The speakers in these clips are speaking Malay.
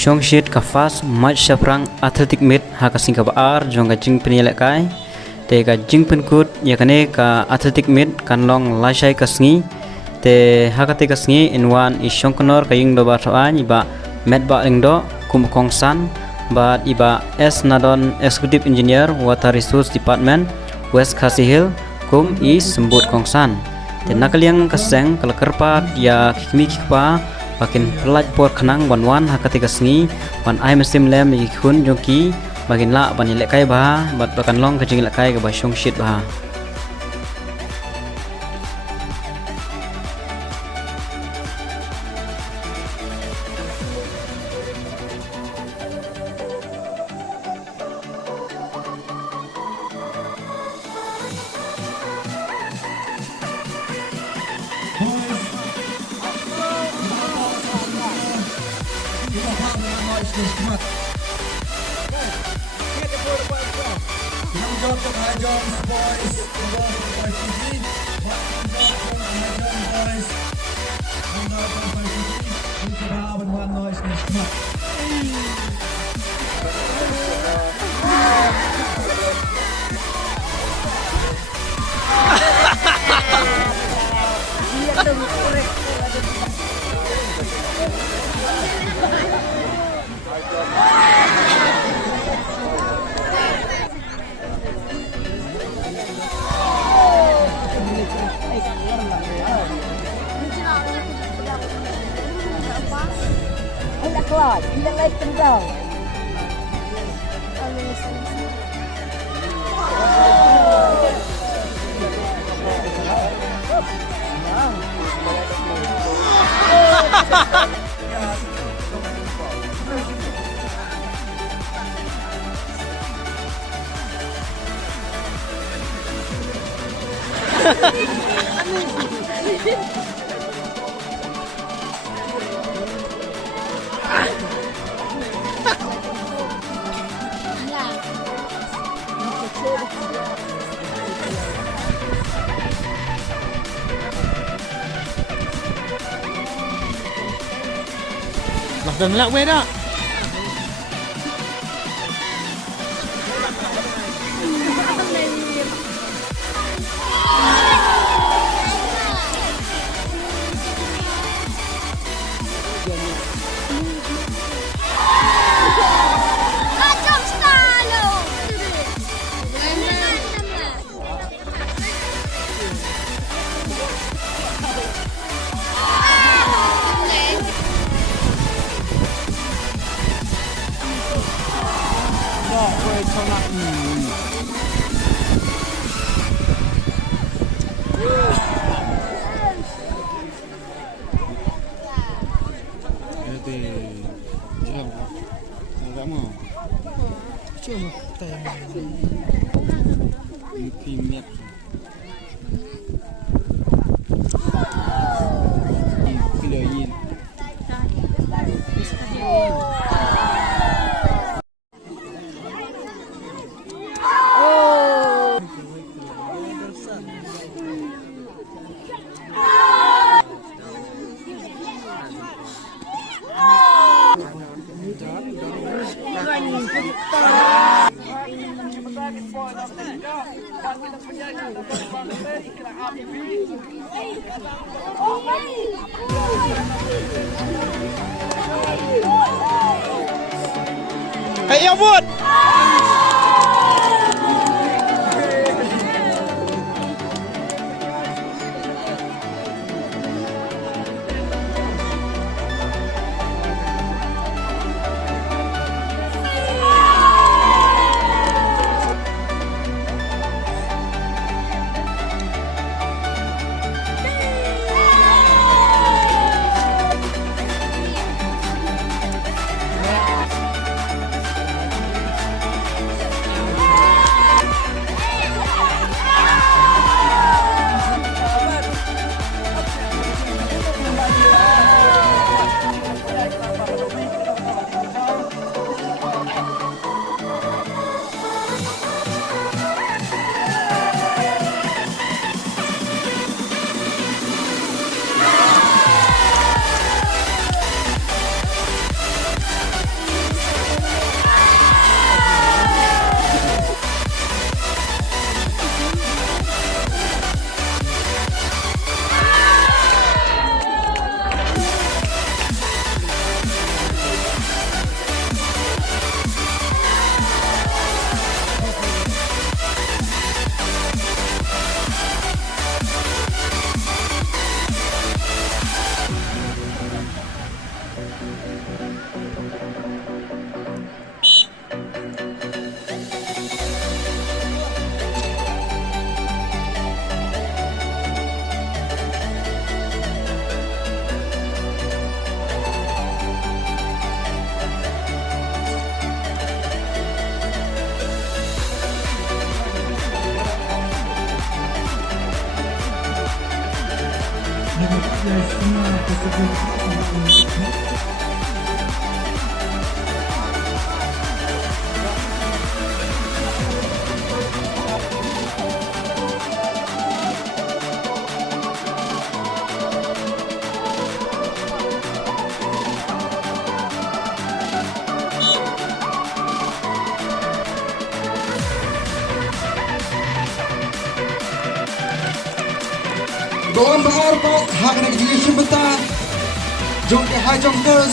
Shong shit ka fast match saprang athletic meet ha ka sing ka baar jong ka jing penilek kai te ka jing pen kut ya kane ka athletic meet kan long la shai ka sngi te ha ka te ka sngi in one is shong konor ka ying do ba thawan iba met ba ling do kum kong san ba iba S Nadon executive engineer water resource department West Khasi Hill kum is sembut kong san te nakaliang kaseng kala kerpat ya kikmi kikpa bakin pelaj por khanang banwan hakati kasngi ban ai mesim lem ni khun jongki bakin la ban ilek kai ba bat bakan long kajing ilek kai ka ba shong shit ba Tidak naik kendang. Lah dah melak weh dah. Cuma tayang. Intimate. Piloyin. Hey, Elwood! Doon bearpak hak negeri beta jom ke hai jom terus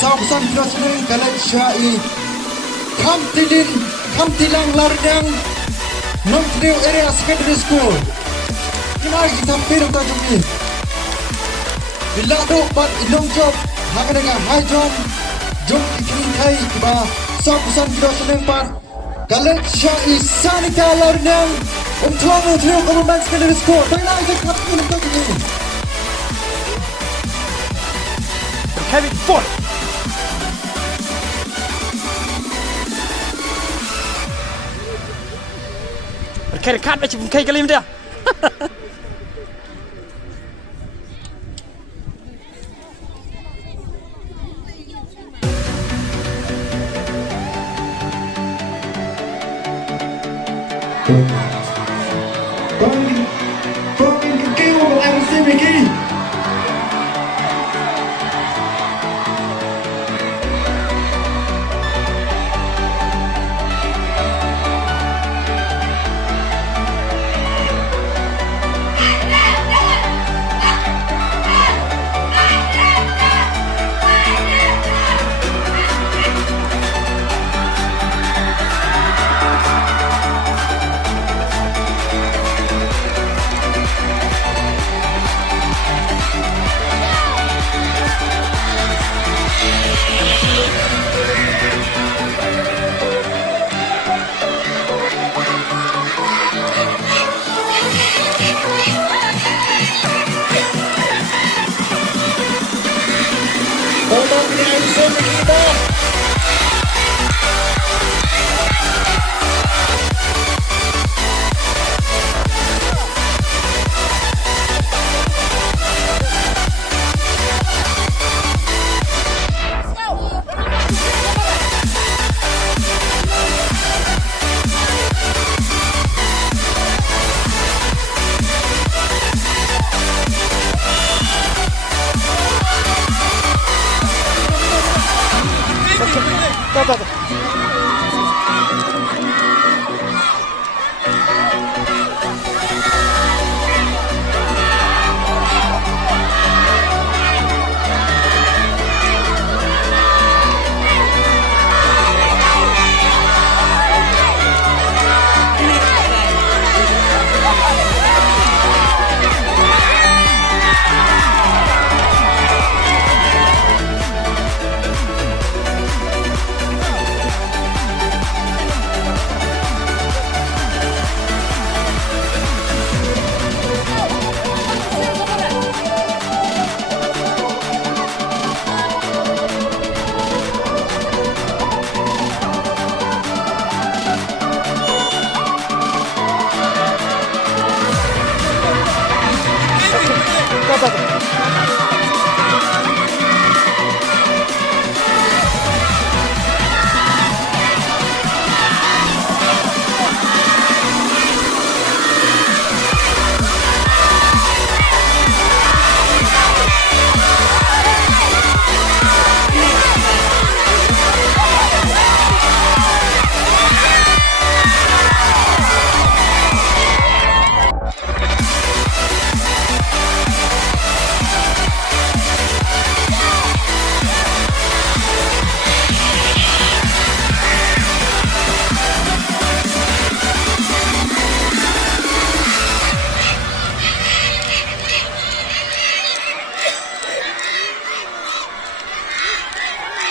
sausan filosofeng kalat syai kam tilin kam tilang lardang non trio area secondary school kimai kita pirum ta jom ni bila do pat indong job hak negeri hai jom kini kai ba sausan filosofeng pat kalat syai sanita lardang untuk trio government secondary school tengah ikut kapten untuk ini Kevin Ford. Berkait kat macam berkait kali dia. Con kêu một em xin về kia.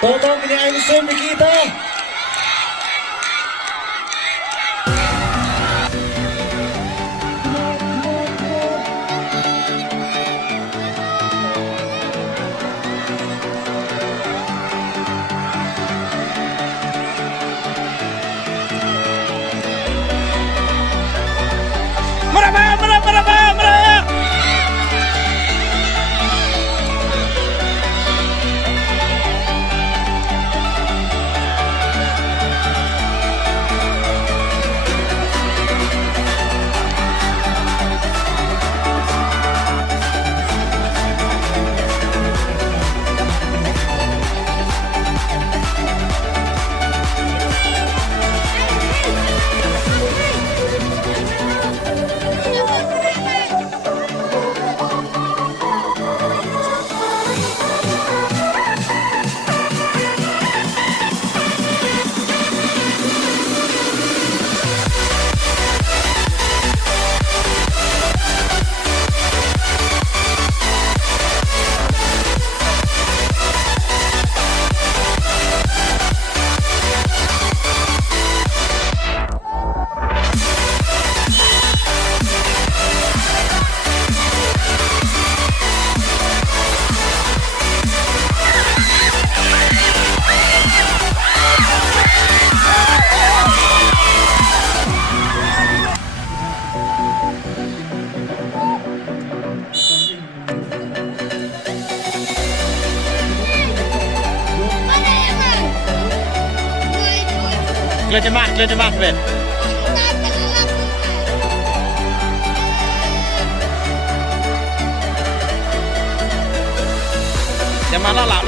Tolong ini Ainsun di kita. Merah. Clear the mat, Ben. Jangan malah lah.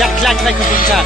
จับลักไปคุณผู้ชม